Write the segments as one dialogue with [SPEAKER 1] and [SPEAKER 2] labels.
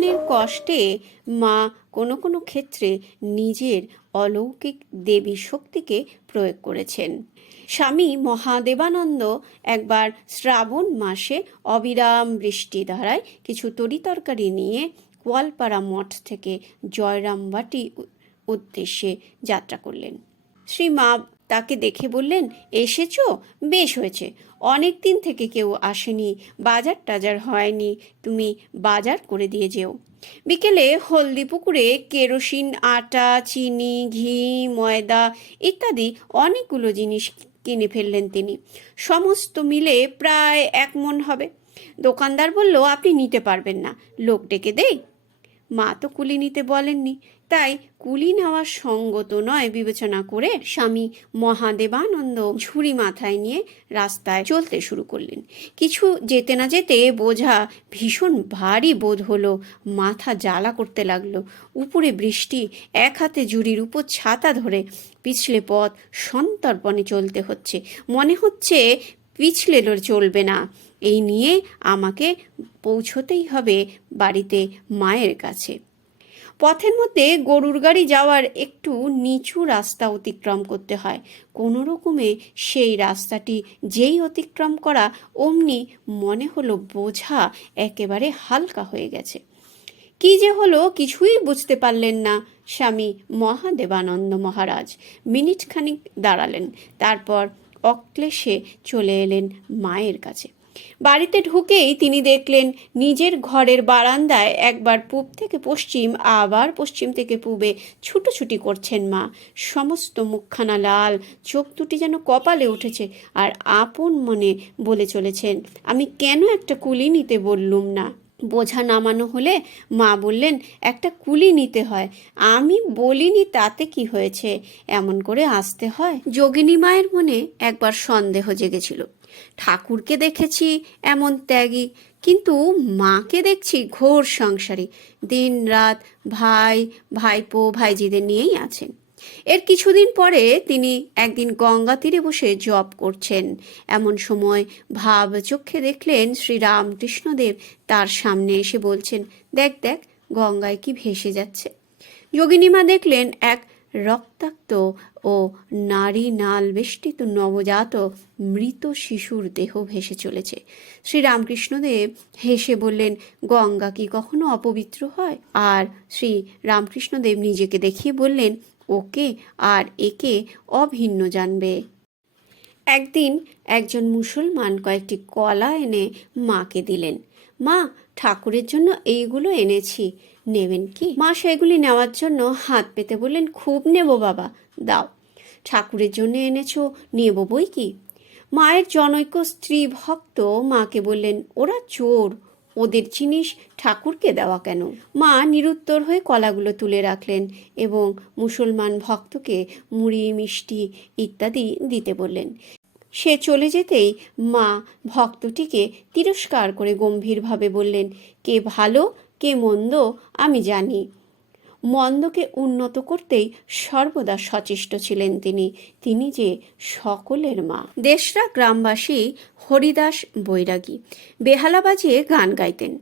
[SPEAKER 1] সন্তানের কষ্টে মা কোনো কোনো ক্ষেত্রে নিজের অলৌকিক দেবী শক্তিকে প্রয়োগ করেছেন। স্বামী মহাদেবানন্দ একবার শ্রাবণ মাসে অবিরাম বৃষ্টি ধারায় কিছু তরিতরকারি নিয়ে কোয়ালপাড়া মঠ থেকে জয়রামবাটি উদ্দেশ্যে যাত্রা করলেন। শ্রী মা তাকে দেখে বললেন, এসেছ? বেশ হয়েছে। অনেক দিন থেকে কেউ আসেনি। বাজার টাজার হয়নি। তুমি বাজার করে দিয়ে যেও। বিকেলে হলদি পুকুরে কেরোসিন, আটা, চিনি, ঘি, ময়দা ইত্যাদি অনেকগুলো জিনিস কিনে ফেললেন তিনি। সমস্ত মিলে প্রায় এক মন হবে। দোকানদার বলল, আপনি নিতে পারবেন না। লোক ডেকে দেই। মা তো কুলি নিতে বলেননি। তাই কুলি নেওয়ার সঙ্গত নয় বিবেচনা করে স্বামী মহাদেবানন্দ ঝুড়ি মাথায় নিয়ে রাস্তায় চলতে শুরু করলেন। কিছু যেতে না যেতে বোঝা ভীষণ ভারী বোধ হলো, মাথা জ্বালা করতে লাগল। উপরে বৃষ্টি, এক হাতে ঝুড়ির উপর ছাতা ধরে পিছলে পথ সন্তর্পণে চলতে হচ্ছে। মনে হচ্ছে পিছলে চলবে না। এই নিয়ে আমাকে পৌঁছতেই হবে বাড়িতে মায়ের কাছে। পথের মধ্যে গরুর গাড়ি যাওয়ার একটু নিচু রাস্তা অতিক্রম করতে হয়। কোনো রকমে সেই রাস্তাটি যেই অতিক্রম করা অমনি মনে হলো বোঝা একেবারে হালকা হয়ে গেছে। কি যে হলো কিছুই বুঝতে পারলেন না স্বামী মহাদেবানন্দ মহারাজ। মিনিট খানিক দাঁড়ালেন, তারপর অক্লেশে চলে এলেন মায়ের কাছে। বাড়িতে ঢুকেই তিনি দেখলেন নিজের ঘরের বারান্দায় একবার পূব থেকে পশ্চিম, আবার পশ্চিম থেকে পূবে ছুটোছুটি করছেন মা। সমস্ত মুখখানা লাল, চোখ দুটি যেন কপালে উঠেছে আর আপন মনে বলে চলেছেন, আমি কেন একটা কুলি নিতে বললুম না? বোঝা নামানো হলে মা বললেন, একটা কুলি নিতে হয়। আমি বলিনি তাতে কি হয়েছে? এমন করে আসতে হয়। যোগিনী মায়ের মনে একবার সন্দেহ জেগেছিল। ঠাকুরকে দেখেছি এমন ত্যাগী, কিন্তু মাকে দেখছি ঘোর সংসারী। দিন রাত ভাই, ভাইপো, ভাইজিদের নিয়েই আছেন। এর কিছুদিন পরে তিনি একদিন গঙ্গা তীরে বসে জপ করছেন। এমন সময় ভাব চক্ষে দেখলেন শ্রী রামকৃষ্ণদেব তার সামনে এসে বলছেন, দেখ দেখ, গঙ্গায় কি ভেসে যাচ্ছে। যোগিনীমা দেখলেন এক রক্তাক্ত ও নারী নাল বেষ্টিত নবজাত মৃত শিশুর দেহ ভেসে চলেছে। শ্রী রামকৃষ্ণদেব হেসে বললেন, গঙ্গা কি কখনো অপবিত্র হয়? আর শ্রী রামকৃষ্ণদেব নিজেকে দেখিয়ে বললেন, ওকে আর একে অভিন্ন জানবে। একদিন একজন মুসলমান কয়েকটি কলা এনে মাকে দিলেন। মা, ঠাকুরের জন্য এইগুলো এনেছি। নেবেন কি? মা সেগুলি নেওয়ার জন্য হাত পেতে বললেন, খুব নেব বাবা, দাও। ঠাকুরের জন্য এনেছো, নেব বই কি? মায়ের জনৈক স্ত্রী ভক্ত মাকে বললেন, ওরা চোর, ওদের জিনিস ঠাকুরকে দেওয়া কেন? মা নিরুত্তর হয়ে কলাগুলো তুলে রাখলেন এবং মুসলমান ভক্তকে মুড়ি, মিষ্টি ইত্যাদি দিতে বললেন। সে চলে যেতেই মা ভক্তটিকে তিরস্কার করে গম্ভীরভাবে বললেন, কে ভালো কে মন্দ আমি জানি। মন্দকে উন্নত করতেই সর্বদা সচেষ্ট ছিলেন তিনি। তিনি যে সকলের মা। দেশরা গ্রামবাসী হরিদাস বৈরাগী। বেহালাবাজিয়ে গান গাইতেন।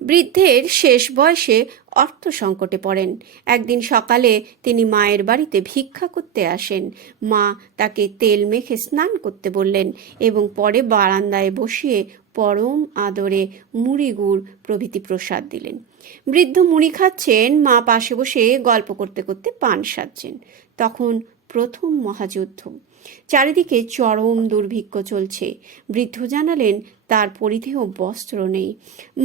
[SPEAKER 1] বৃদ্ধের শেষ বয়সে অর্থ সংকটে পড়েন। একদিন সকালে তিনি মায়ের বাড়িতে ভিক্ষা করতে আসেন। মা তাকে তেল মেখে স্নান করতে বললেন এবং পরে বারান্দায় বসিয়ে পরম আদরে মুড়ি গুড় প্রভৃতি প্রসাদ দিলেন। বৃদ্ধ মুড়ি খাচ্ছেন, মা পাশে বসে গল্প করতে করতে পান সাজছেন। তখন প্রথম মহাযুদ্ধ। চারিদিকে চরম দুর্ভিক্ষ চলছে। বৃদ্ধ জানালেন তার পরিধেয় বস্ত্র নেই।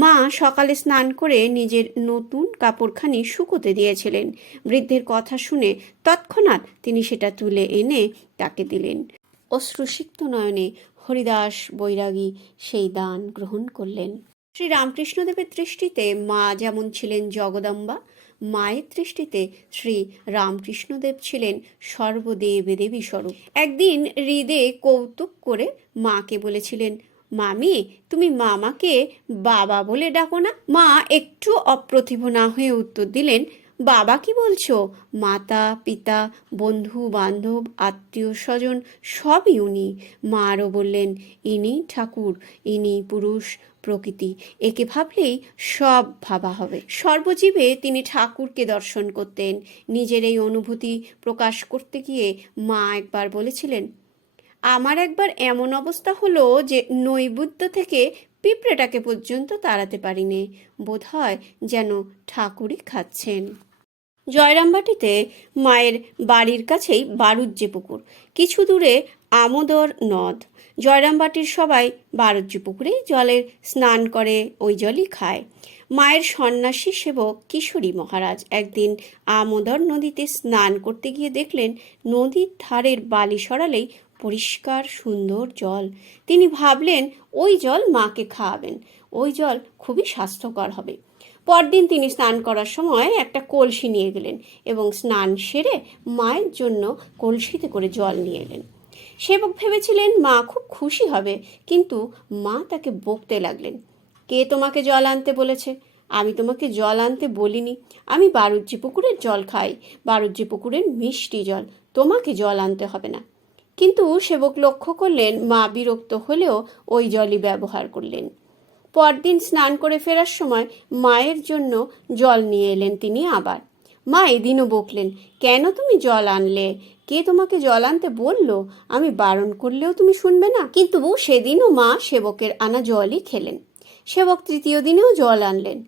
[SPEAKER 1] মা সকালে স্নান করে নিজের নতুন কাপড়খানি শুকোতে দিয়েছিলেন। বৃদ্ধের কথা শুনে তৎক্ষণাৎ তিনি সেটা তুলে এনে তাকে দিলেন। অশ্রুসিক্ত নয়নে হরিদাস বৈরাগী সেই দান গ্রহণ করলেন। শ্রী রামকৃষ্ণদেবের দৃষ্টিতে মা যেমন ছিলেন জগদম্বা, মায়ের দৃষ্টিতে শ্রী রামকৃষ্ণদেব ছিলেন সর্বদেব দেবী স্বরূপ। একদিন হৃদে কৌতুক করে মাকে বলেছিলেন মামি, তুমি মামাকে বাবা বলে ডাকো না? মা একটু অপ্রতিভ না হয়ে উত্তর দিলেন, বাবা কি বলছো? মাতা, পিতা, বন্ধু, বান্ধব, আত্মীয় স্বজন সবই উনি। মা আরও বললেন, ইনি ঠাকুর, ইনি পুরুষ, প্রকৃতি, একে ভাবলেই সব ভাবা হবে। সর্বজীবে তিনি ঠাকুরকে দর্শন করতেন। নিজের এই অনুভূতি প্রকাশ করতে গিয়ে মা একবার বলেছিলেন আমার একবার এমন অবস্থা হলো যে নৈবুদ্য থেকে পিঁপড়েটাকে পর্যন্ত তাড়াতে পারিনি। বোধ হয় যেন ঠাকুরই খাচ্ছেন। জয়রামবাটিতে মায়ের বাড়ির কাছেই বারুজ্জে পুকুর কিছু দূরে আমোদর নদ। জয়রামবাটির সবাই বারুজ্জে পুকুরে জলের স্নান করে, ওই জলই খায়। মায়ের সন্ন্যাসী সেবক কিশোরী মহারাজ একদিন আমোদর নদীতে স্নান করতে গিয়ে দেখলেন নদীর ধারের বালি সরালেই পরিষ্কার, সুন্দর জল। তিনি ভাবলেন, ওই জল মাকে খাওয়াবেন। ওই জল খুবই স্বাস্থ্যকর হবে। পরদিন তিনি স্নান করার সময় একটা কলসি নিয়ে গেলেন এবং স্নান সেরে মায়ের জন্য কলসিতে করে জল নিয়ে এলেন। সেবক ভেবেছিলেন, মা খুব খুশি হবে। কিন্তু মা তাকে বকতে লাগলেন, কে তোমাকে জল আনতে বলেছে? আমি তোমাকে জল আনতে বলিনি। আমি বারুজ্জি পুকুরের জল খাই। বারুজ্জি পুকুরের মিষ্টি জল। তোমাকে জল আনতে হবে না। কিন্তু সেবক লক্ষ্য করলেন মা বিরক্ত হলেও ওই জলই ব্যবহার করলেন। পরদিন স্নান করে ফেরার সময় মায়ের জন্য জল নিয়ে এলেন তিনি আবার। মা এদিনও বকলেন, কেন তুমি জল আনলে? কে তোমাকে জল আনতে বলল? আমি বারণ করলেও তুমি শুনবে না। কিন্তু সেদিনও মা সেবকের আনা জলই খেলেন। সেবক তৃতীয় দিনেও জল আনলেন।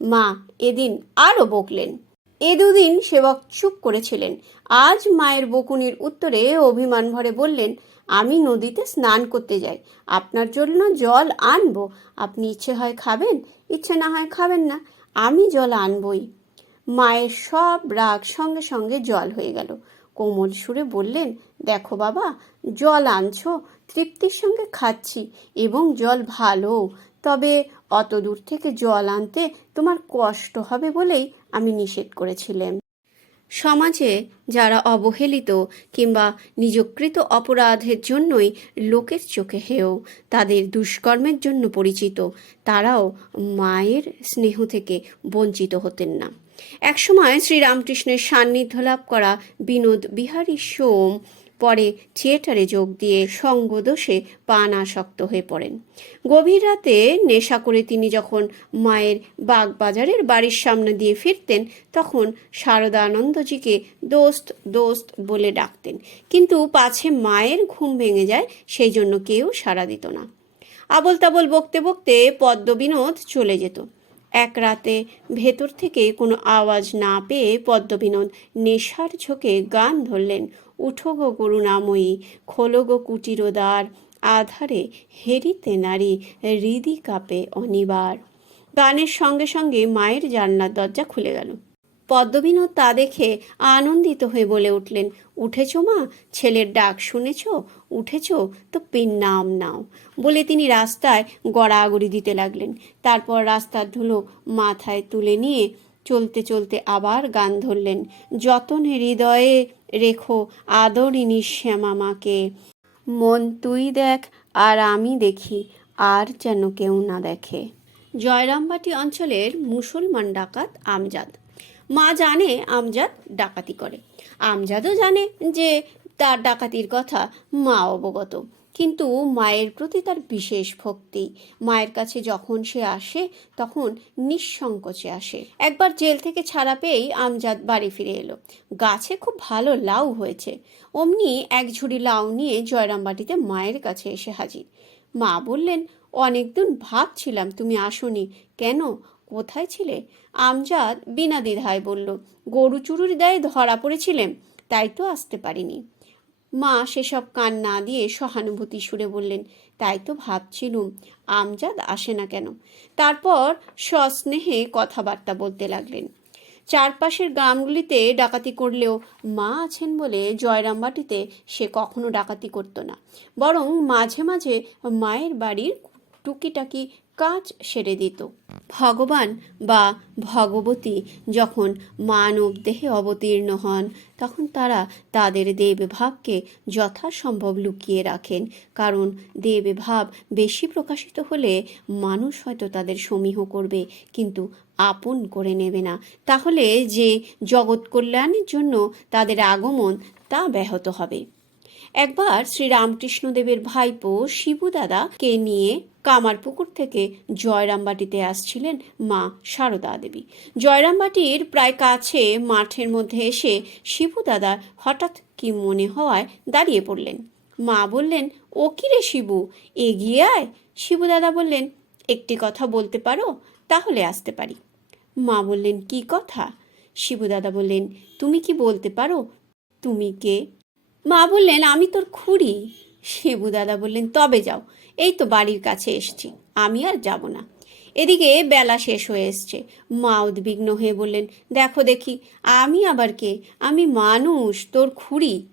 [SPEAKER 1] মা এদিন আরও বকলেন। এ দুদিন সেবক চুপ করেছিলেন। আজ মায়ের বকুনির উত্তরে অভিমান ভরে বললেন, আমি নদীতে স্নান করতে যাই। আপনার জন্য জল আনব। আপনি ইচ্ছে হয় খাবেন, ইচ্ছে না হয় খাবেন না। আমি জল আনবই। মায়ের সব রাগ সঙ্গে সঙ্গে জল হয়ে গেল। কোমল সুরে বললেন, দেখো বাবা, জল আনছো, তৃপ্তির সঙ্গে খাচ্ছি এবং জল ভালো। তবে অত দূর থেকে জল আনতে তোমার কষ্ট হবে বলেই আমি নিষেধ করেছিলাম। সমাজে যারা অবহেলিত কিংবা নিজকৃত অপরাধের জন্যই লোকের চোখে হেও, তাদের দুষ্কর্মের জন্য পরিচিত, তারাও মায়ের স্নেহ থেকে বঞ্চিত হতেন না। একসময় শ্রীরামকৃষ্ণের সান্নিধ্য লাভ করা বিনোদ বিহারী সোম পরে থিয়েটারে যোগ দিয়ে সঙ্গদোষে পান আসক্ত হয়ে পড়েন। গভীর রাতে নেশা করে তিনি যখন মায়ের বাগবাজারের বাড়ির সামনে দিয়ে ফিরতেন, তখন শারদানন্দজিকে দোস্ত দোস্ত বলে ডাকতেন। কিন্তু পাছে মায়ের ঘুম ভেঙে যায়, সেই জন্য কেউ সাড়া দিত না। আবল তাবল বকতে বকতে পদ্মবিনোদ চলে যেত। এক রাতে ভেতর থেকে কোনো আওয়াজ না পেয়ে পদ্মবিনোদ নেশার ঝোঁকে গান ধরলেন উঠো গো করুণাময়ী খোলো গো কুটিরোদ্বার আধারে হেরিতে নারী, হৃদি কাপে অনিবার। গানের সঙ্গে সঙ্গে মায়ের জানলার দরজা খুলে গেল। পদ্মবিনোদ তা দেখে আনন্দিত হয়ে বলে উঠলেন, উঠেছ মা? ছেলের ডাক শুনেছ? উঠেছ? তো পেন নাম নাও। বলে তিনি রাস্তায় গড়াগড়ি দিতে লাগলেন। তারপর রাস্তার ধুলো মাথায় তুলে নিয়ে চলতে চলতে আবার গান ধরলেন। যতনে হৃদয়ে রেখো আদরিনী শ্যামা মাকে। মন তুই দেখ, আর আমি দেখি, আর যেন কেউ না দেখে। জয়রামবাটি অঞ্চলের মুসলমান ডাকাত আমজাদ। মা জানে আমজাদ ডাকাতি করে। আমজাদও জানে যে তার ডাকাতির কথা মা অবগত। কিন্তু মায়ের প্রতি তার বিশেষ ভক্তি। মায়ের কাছে যখন সে আসে, তখন নিঃসংকোচে আসে। একবার জেল থেকে ছাড়া পেয়েই আমজাদ বাড়ি ফিরে এলো। গাছে খুব ভালো লাউ হয়েছে। অমনি এক ঝুড়ি লাউ নিয়ে জয়রামবাটিতে মায়ের কাছে এসে হাজির। মা বললেন, অনেকদিন ভাবছিলাম তুমি আসনি। কেন? কোথায় ছিলে? আমজাদ বিনা দ্বিধায় বলল, গরু চুরির দায়ে ধরা পড়েছিলেন তাই তো আসতে পারিনি। মা সেসব কান না দিয়ে সহানুভূতি সুরে বললেন, তাই তো ভাবছিলুম আমজাদ আসে না কেন? তারপর সস্নেহে কথাবার্তা বলতে লাগলেন, চারপাশের গ্রামগুলিতে ডাকাতি করলেও মা আছেন বলে জয়রামবাটিতে সে কখনো ডাকাতি করতো না। বরং মাঝে মাঝে মায়ের বাড়ির টুকিটাকি কাজ সেরে দিত। ভগবান বা ভগবতী যখন মানব দেহে অবতীর্ণ হন, তখন তারা তাদের দেবভাবকে যথাসম্ভব লুকিয়ে রাখেন। কারণ দেবভাব বেশি প্রকাশিত হলে মানুষ হয়তো তাদের সমীহ করবে, কিন্তু আপন করে নেবে না। তাহলে যে জগৎ কল্যাণের জন্য তাদের আগমন তা ব্যাহত হবে। একবার শ্রী রামকৃষ্ণদেবের ভাইপো শিবু দাদাকে নিয়ে কামারপুকুর থেকে জয়রামবাটিতে আসছিলেন মা সারদা দেবী। জয়রামবাটির প্রায় কাছে মাঠের মধ্যে এসে শিবু দাদার হঠাৎ কি মনে হওয়ায় দাঁড়িয়ে পড়লেন। মা বললেন, ও কি রে শিবু, এগিয়ে আয়। শিবু দাদা বললেন, একটি কথা বলতে পারো, তাহলে আসতে পারি। মা বললেন, কি কথা? শিবু দাদা বললেন, তুমি কি বলতে পারো? তুমি কে? মা বললেন, আমি তোর খুড়ি। শিবু দাদা বললেন, তবে যাও, এই তো বাড়ির কাছে এসছি, আমি আর যাব না। এদিকে বেলা শেষ হয়ে এসছে। মা উদ্বিগ্ন হয়ে বললেন, দেখো দেখি, আমি আবার কে? আমি মানুষ, তোর খুড়ি?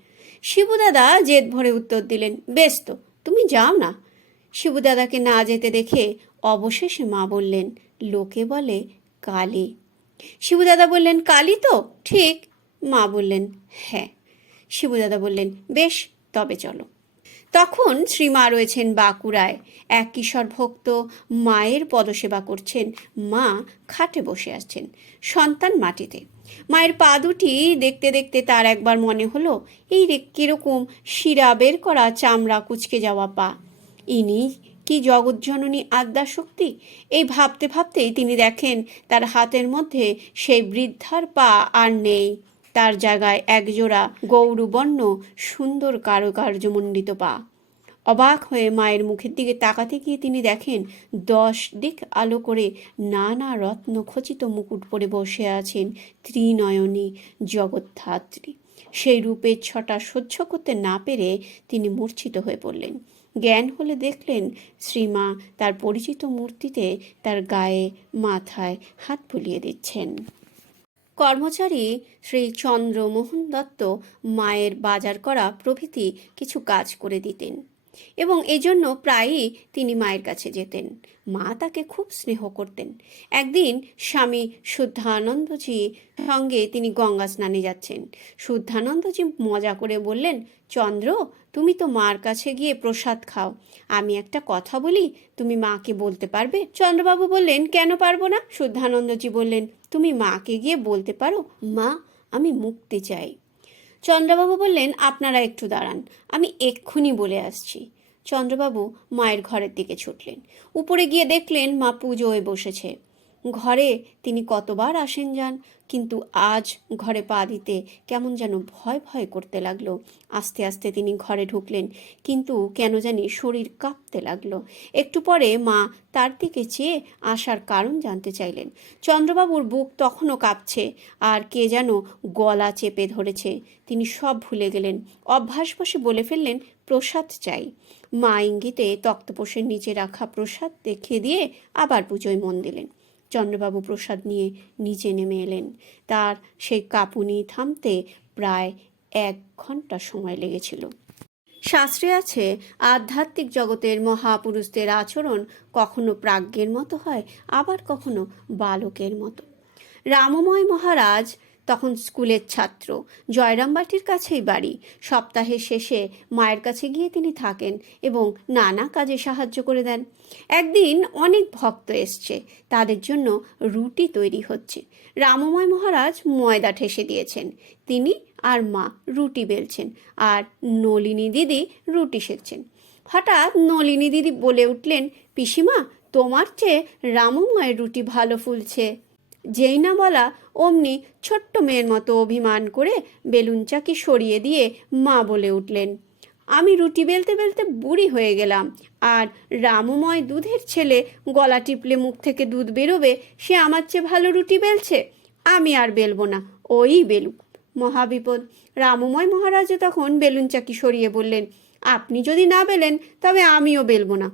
[SPEAKER 1] শিবু দাদা জেদ ভরে উত্তর দিলেন, বেশ তো, তুমি যাও না। শিবু দাদাকে না যেতে দেখে অবশেষে মা বললেন, লোকে বলে কালী। শিবু দাদা বললেন, কালী তো, ঠিক। মা বললেন হ্যাঁ। শিবুদাদা বললেন, বেশ, তবে চলো। তখন শ্রীমা রয়েছেন বাঁকুড়ায়। এক কিশোর ভক্ত মায়ের পদসেবা করছেন। মা খাটে বসে আছেন সন্তান মাটিতে। মায়ের পা দুটি দেখতে দেখতে তার একবার মনে হলো, এই রে, কীরকম শিরা বের করা চামড়া কুচকে যাওয়া পা। ইনি কি জগৎজননী আদ্যা শক্তি? এই ভাবতে ভাবতেই তিনি দেখেন তার হাতের মধ্যে সেই বৃদ্ধার পা আর নেই। তার জায়গায় একজোড়া গৌরবর্ণ সুন্দর কারুকার্যমণ্ডিত পা। অবাক হয়ে মায়ের মুখের দিকে তাকাতে গিয়ে তিনি দেখেন, দশ দিক আলো করে নানা রত্ন খচিত মুকুট পরে বসে আছেন ত্রিনয়নী জগদ্ধাত্রী। সেই রূপের ছটা সহ্য করতে না পেরে তিনি মূর্ছিত হয়ে পড়লেন। জ্ঞান হলে দেখলেন, শ্রীমা তার পরিচিত মূর্তিতে তার গায়ে মাথায় হাত বুলিয়ে দিচ্ছেন। কর্মচারী শ্রী চন্দ্রমোহন দত্ত মায়ের বাজার করা প্রভৃতি কিছু কাজ করে দিতেন। এবং এজন্য প্রায়ই তিনি মায়ের কাছে যেতেন। মা তাকে খুব স্নেহ করতেন। একদিন স্বামী শুদ্ধানন্দজি সঙ্গে তিনি গঙ্গা স্নানে যাচ্ছেন। শুদ্ধানন্দজি মজা করে বললেন, চন্দ্র, তুমি তো মার কাছে গিয়ে প্রসাদ খাও। আমি একটা কথা বলি, তুমি মাকে বলতে পারবে? চন্দ্রবাবু বললেন, কেন পারব না? শুদ্ধানন্দজি বললেন, তুমি মাকে গিয়ে বলতে পারো? মা, আমি মুক্তি চাই। চন্দ্রবাবু বললেন, আপনারা একটু দাঁড়ান, আমি এক্ষুনি বলে আসছি। চন্দ্রবাবু মায়ের ঘরের দিকে ছুটলেন। উপরে গিয়ে দেখলেন মা পুজোয় বসেছে। ঘরে তিনি কতবার আসেন যান, কিন্তু আজ ঘরে পা দিতে কেমন যেন ভয় ভয় করতে লাগল। আস্তে আস্তে তিনি ঘরে ঢুকলেন, কিন্তু কেন জানি শরীর কাঁপতে লাগল। একটু পরে মা তার দিকে চেয়ে আসার কারণ জানতে চাইলেন। চন্দ্রবাবুর বুক তখনও কাঁপছে, আর কে যেন গলা চেপে ধরেছে। তিনি সব ভুলে গেলেন। অভ্যাসবশে বলে ফেললেন, প্রসাদ চাই। মা ইঙ্গিতে তক্তপোষের নিচে রাখা প্রসাদ দেখিয়ে দিয়ে আবার পুজোয় মন দিলেন। চন্দ্রবাবু প্রসাদ নিয়ে নিচে নেমে এলেন। তার সেই কাঁপুনি থামতে প্রায় এক ঘণ্টা সময় লেগেছিল। শাস্ত্রে আছে, আধ্যাত্মিক জগতের মহাপুরুষদের আচরণ কখনো প্রাজ্ঞের মতো হয়, আবার কখনো বালকের মতো। রামময় মহারাজ তখন স্কুলের ছাত্র। জয়রামবাটির কাছেই বাড়ি। সপ্তাহের শেষে মায়ের কাছে গিয়ে তিনি থাকেন এবং নানা কাজে সাহায্য করে দেন। একদিন অনেক ভক্ত এসছে। তাদের জন্য রুটি তৈরি হচ্ছে। রামময় মহারাজ ময়দা ঠেসে দিয়েছেন। তিনি আর মা রুটি বেলছেন আর নলিনী দিদি রুটি সেকছেন। হঠাৎ নলিনী দিদি বলে উঠলেন, পিসিমা, তোমার চেয়ে রামময়ের রুটি ভালো ফুলছে। যেই না বলা অমনি ছোট্ট মেয়ের মতো অভিমান করে বেলুন চাকি সরিয়ে দিয়ে মা বলে উঠলেন, আমি রুটি বেলতে বেলতে বুড়ি হয়ে গেলাম, আর রামময় দুধের ছেলে গলা টিপলে মুখ থেকে দুধ বেরোবে, সে আমার চেয়ে ভালো রুটি বেলছে, আমি আর বেলবো না, ওই বেলুক। মহাবিপদ, রামময় মহারাজও তখন বেলুন চাকি সরিয়ে বললেন, আপনি যদি না বেলেন, তবে আমিও বেলবো না।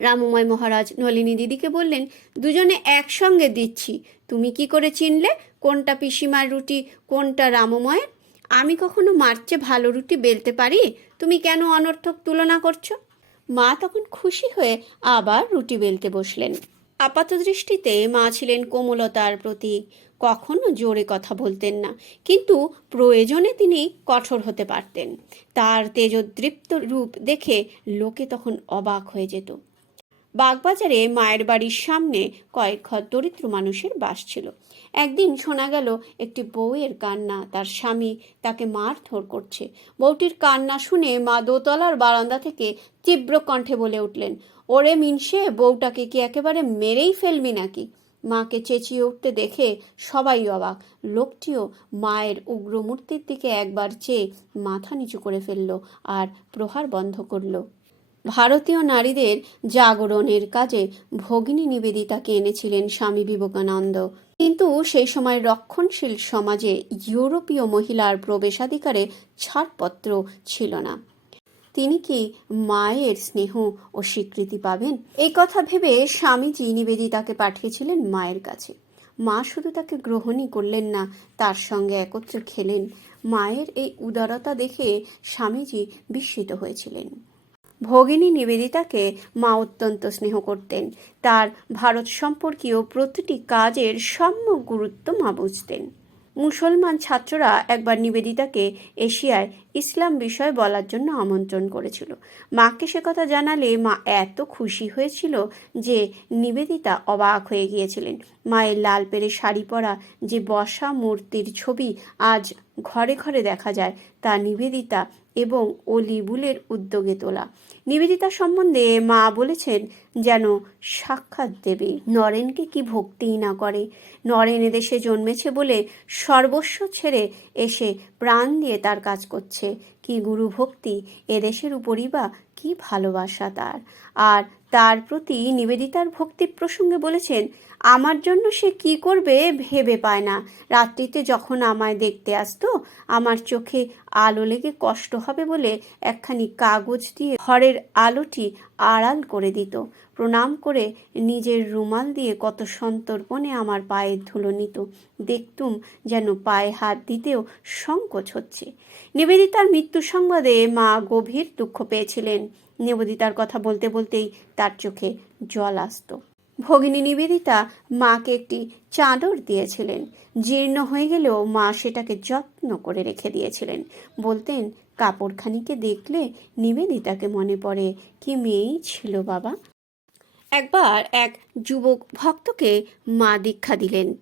[SPEAKER 1] রামময় মহারাজ নলিনী দিদিকে বললেন, দুজনে একসঙ্গে দিচ্ছি। তুমি কি করে চিনলে? কোনটা পিসিমার রুটি, কোনটা রামময়ের? আমি কখনো মারচে ভালো রুটি বেলতে পারি? তুমি কেন অনর্থক তুলনা করছ? মা তখন খুশি হয়ে আবার রুটি বেলতে বসলেন। আপাত দৃষ্টিতে মা ছিলেন কোমলতার প্রতীক। কখনো জোরে কথা বলতেন না, কিন্তু প্রয়োজনে তিনি কঠোর হতে পারতেন। তার তেজোদৃপ্ত রূপ দেখে লোকে তখন অবাক হয়ে যেত। বাগবাজারে মায়ের বাড়ির সামনে কয়েক ঘর দরিদ্র মানুষের বাস ছিল। একদিন শোনা গেল, একটি বউয়ের কান্না। তার স্বামী তাকে মারধর করছে। বউটির কান্না শুনে মা দোতলার বারান্দা থেকে তীব্র কণ্ঠে বলে উঠলেন, ওরে মিনসে, বউটাকে কি একেবারে মেরেই ফেলবি নাকি? মাকে চেঁচিয়ে উঠতে দেখে সবাই অবাক। লোকটিও মায়ের উগ্র মূর্তির দিকে একবার চেয়ে মাথা নিচু করে ফেলল আর প্রহার বন্ধ করল। ভারতীয় নারীদের জাগরণের কাজে ভগিনী নিবেদিতাকে এনেছিলেন স্বামী বিবেকানন্দ। কিন্তু সেই সময় রক্ষণশীল সমাজে ইউরোপীয় মহিলার প্রবেশাধিকারে ছাড়পত্র ছিল না। তিনি কি মায়ের স্নেহ ও স্বীকৃতি পাবেন? এই কথা ভেবে স্বামীজি নিবেদিতাকে পাঠিয়েছিলেন মায়ের কাছে। মা শুধু তাকে গ্রহণই করলেন না, তার সঙ্গে একত্রে খেলেন। মায়ের এই উদারতা দেখে স্বামীজি বিস্মিত হয়েছিলেন। ভগিনী নিবেদিতাকে মা অত্যন্ত স্নেহ করতেন। তার ভারত সম্পর্কীয় প্রতিটি কাজের সম্যক গুরুত্ব মা বুঝতেন। মুসলমান ছাত্ররা একবার নিবেদিতাকে এশিয়ায় ইসলাম বিষয় বলার জন্য আমন্ত্রণ করেছিল। মাকে সে কথা জানালে মা এত খুশি হয়েছিল যে নিবেদিতা অবাক হয়ে গিয়েছিলেন। মায়ের লাল পেরে শাড়ি পরা যে বসা মূর্তির ছবি আজ ঘরে ঘরে দেখা যায়, তা নিবেদিতা এবং অলিবুলের উদ্যোগে তোলা। নিবেদিতা সম্বন্ধে মা বলেছেন, যেন সাক্ষাৎ দেবে। নরেনকে কি ভক্তিই না করে? নরেন এদেশে জন্মেছে বলে সর্বস্ব ছেড়ে এসে প্রাণ দিয়ে তার কাজ করছে। কি গুরু ভক্তি এদেশের উপরই বা কি ভালোবাসা তার? আর তার প্রতি নিবেদিতার ভক্তি প্রসঙ্গে বলেছেন, আমার জন্য সে কি করবে ভেবে পায় না। রাত্রিতে যখন আমায় দেখতে আসতো, আমার চোখে আলো লেগে কষ্ট হবে বলে একখানি কাগজ দিয়ে ঘরের আলোটি আড়াল করে দিত। প্রণাম করে নিজের রুমাল দিয়ে কত সন্তর্পণে আমার পায়ের ধুলো নিত। দেখতুম যেন পায়ে হাত দিতেও সংকোচ হচ্ছে। নিবেদিতার মৃত্যু সংবাদে মা গভীর দুঃখ পেয়েছিলেন। নিবেদিতার কথা বলতে বলতেই তার চোখে জল আসতো। ভগিনী নিবেদিতা মাকে একটি চাদর দিয়েছিলেন। জীর্ণ হয়ে গেলেও মা সেটাকে যত্ন করে রেখে দিয়েছিলেন। বলতেন, কাপড়খানিকে দেখলে নিবেদিতাকে মনে পড়ে কি মেয়েই ছিল বাবা? একবার এক যুবক ভক্তকে মা দীক্ষা দিলেন।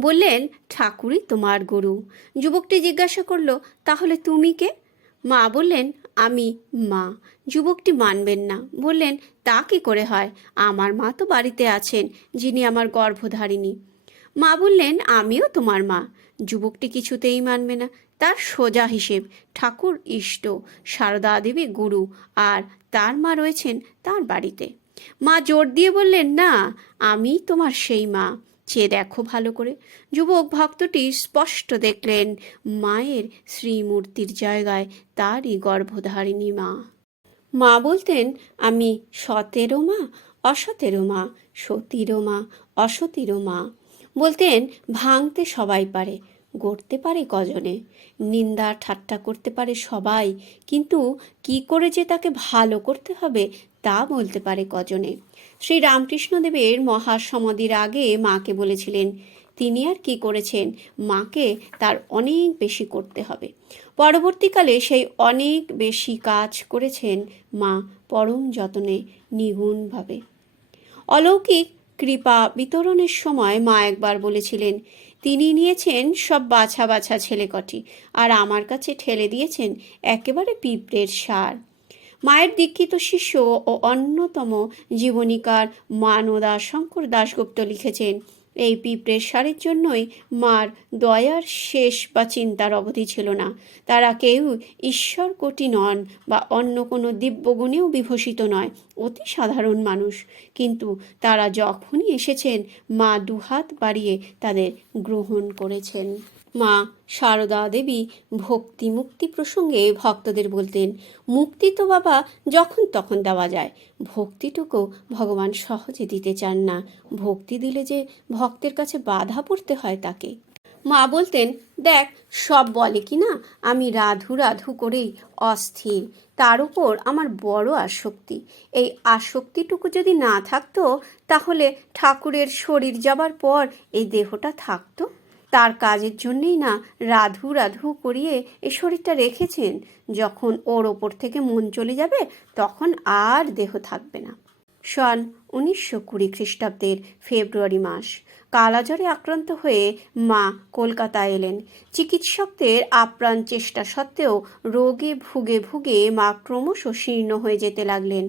[SPEAKER 1] বললেন, ঠাকুরই তোমার গুরু। যুবকটি জিজ্ঞাসা করল, তাহলে তুমি কে? মা বললেন, আমি মা, যুবকটি মানবেন না। বললেন, তা কি করে হয়? আমার মা তো বাড়িতে আছেন, যিনি আমার গর্ভধারিণী। মা বললেন, আমিও তোমার মা। যুবকটি কিছুতেই মানবে না। তার সোজা হিসেব, ঠাকুর ইষ্ট, সারদা দেবী গুরু, আর তার মা রয়েছেন তার বাড়িতে। মা জোর দিয়ে বললেন, না আমি তোমার সেই মা। চেয়ে দেখো ভালো করে। যুবক ভক্তটি স্পষ্ট দেখলেন, মায়ের শ্রীমূর্তির জায়গায় তারই গর্ভধারিণী মা। মা বলতেন, আমি সতেরো মা, অসতেরো মা, সতীরও মা, অসতীরও মা। বলতেন, ভাঙতে সবাই পারে, গড়তে পারে কজনে। নিন্দা ঠাট্টা করতে পারে সবাই, কিন্তু কি করে যে তাকে ভালো করতে হবে তা বলতে পারে কজনে। শ্রী রামকৃষ্ণদেবের মহাসমাধির আগে মাকে বলেছিলেন, তিনি আর কি করেছেন? মাকে তার অনেক বেশি করতে হবে। পরবর্তীকালে সেই অনেক বেশি কাজ করেছেন মা পরম যতনে নিগুণভাবে। অলৌকিক কৃপা বিতরণের সময় মা একবার বলেছিলেন, তিনি নিয়েছেন সব বাছা বাছা ছেলে কটি আর আমার কাছে ঠেলে দিয়েছেন একেবারে পিঁপড়ের সার। মায়ের দীক্ষিত শিষ্য ও অন্যতম জীবনীকার মানদা শঙ্কর দাশগুপ্ত লিখেছেন, এই পিঁপড়ের সারের জন্যই মার দয়ার শেষ বা চিন্তার অবধি ছিল না। তারা কেউ ঈশ্বর কোটি নন বা অন্য কোনো দিব্যগুণেও বিভূষিত নয়, অতি সাধারণ মানুষ। কিন্তু তারা যখনই এসেছেন, মা দুহাত বাড়িয়ে তাদের গ্রহণ করেছেন। মা সারদা দেবী ভক্তি মুক্তি প্রসঙ্গে ভক্তদের বলতেন, মুক্তি তো বাবা যখন তখন দেওয়া যায়। ভক্তিটুকু ভগবান সহজে দিতে চান না। ভক্তি দিলে যে ভক্তের কাছে বাধা পড়তে হয় তাকে। মা বলতেন, দেখ, সব বলে কি না? আমি রাধু রাধু করেই অস্থির। তার উপর আমার বড় আসক্তি। এই আসক্তিটুকু যদি না থাকতো, তাহলে ঠাকুরের শরীর যাবার পর এই দেহটা থাকতো? তার কাজের জন্যেই না রাধু রাধু করিয়ে এ শরীরটা রেখেছেন। যখন ওর ওপর থেকে মন চলে যাবে, তখন আর দেহ থাকবে না। সন উনিশশো কুড়ি খ্রিস্টাব্দের ফেব্রুয়ারি মাস। কালাজ্বরে আক্রান্ত হয়ে মা কলকাতায় এলেন। চিকিৎসকদের আপ্রাণ চেষ্টা সত্ত্বেও রোগে ভুগে ভুগে মা ক্রমশ শীর্ণ হয়ে যেতে লাগলেন।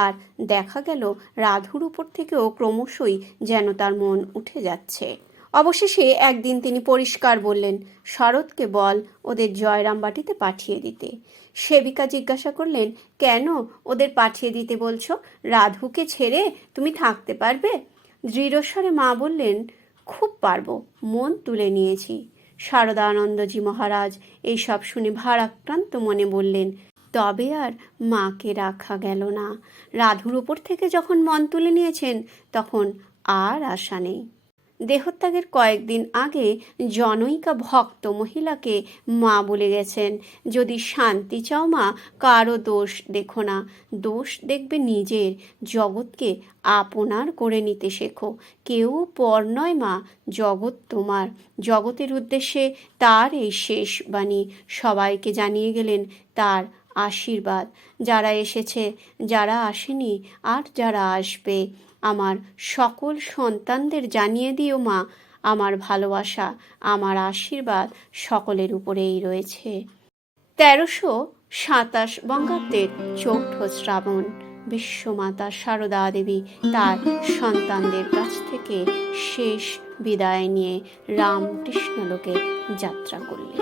[SPEAKER 1] আর দেখা গেল রাধুর উপর থেকেও ক্রমশই যেন তার মন উঠে যাচ্ছে। অবশেষে একদিন তিনি পরিষ্কার বললেন, শরৎকে বল ওদের জয়রামবাটিতে পাঠিয়ে দিতে। সেবিকা জিজ্ঞাসা করলেন, কেন ওদের পাঠিয়ে দিতে বলছো? রাধুকে ছেড়ে তুমি থাকতে পারবে? দৃঢ়স্বরে মা বললেন, খুব পারব, মন তুলে নিয়েছি। শারদানন্দজি মহারাজ এইসব শুনে ভারাক্রান্ত মনে বললেন, তবে আর মাকে রাখা গেল না। রাধুর ওপর থেকে যখন মন তুলে নিয়েছেন, তখন আর আশা নেই। দেহত্যাগের কয়েকদিন আগে জনৈকা ভক্ত মহিলাকে মা বলে গেছেন। যদি শান্তি চাও মা, কারও দোষ দেখো না। দোষ দেখবে নিজের। জগৎকে আপনার করে নিতে শেখো। কেউ পর নয় মা, জগৎ তোমার। জগতের উদ্দেশ্যে তার এই শেষ বাণী সবাইকে জানিয়ে গেলেন তার আশীর্বাদ। যারা এসেছে, যারা আসেনি, আর যারা আসবে আমার সকল সন্তানদের জানিয়ে দিও মা, আমার ভালোবাসা, আমার আশীর্বাদ সকলের উপরেই রয়েছে। তেরোশো সাতাশ বঙ্গাব্দের চৌঠ শ্রাবণ, বিশ্বমাতা সারদা দেবী তার সন্তানদের কাছ থেকে শেষ বিদায় নিয়ে রামকৃষ্ণ লোকে যাত্রা করলেন।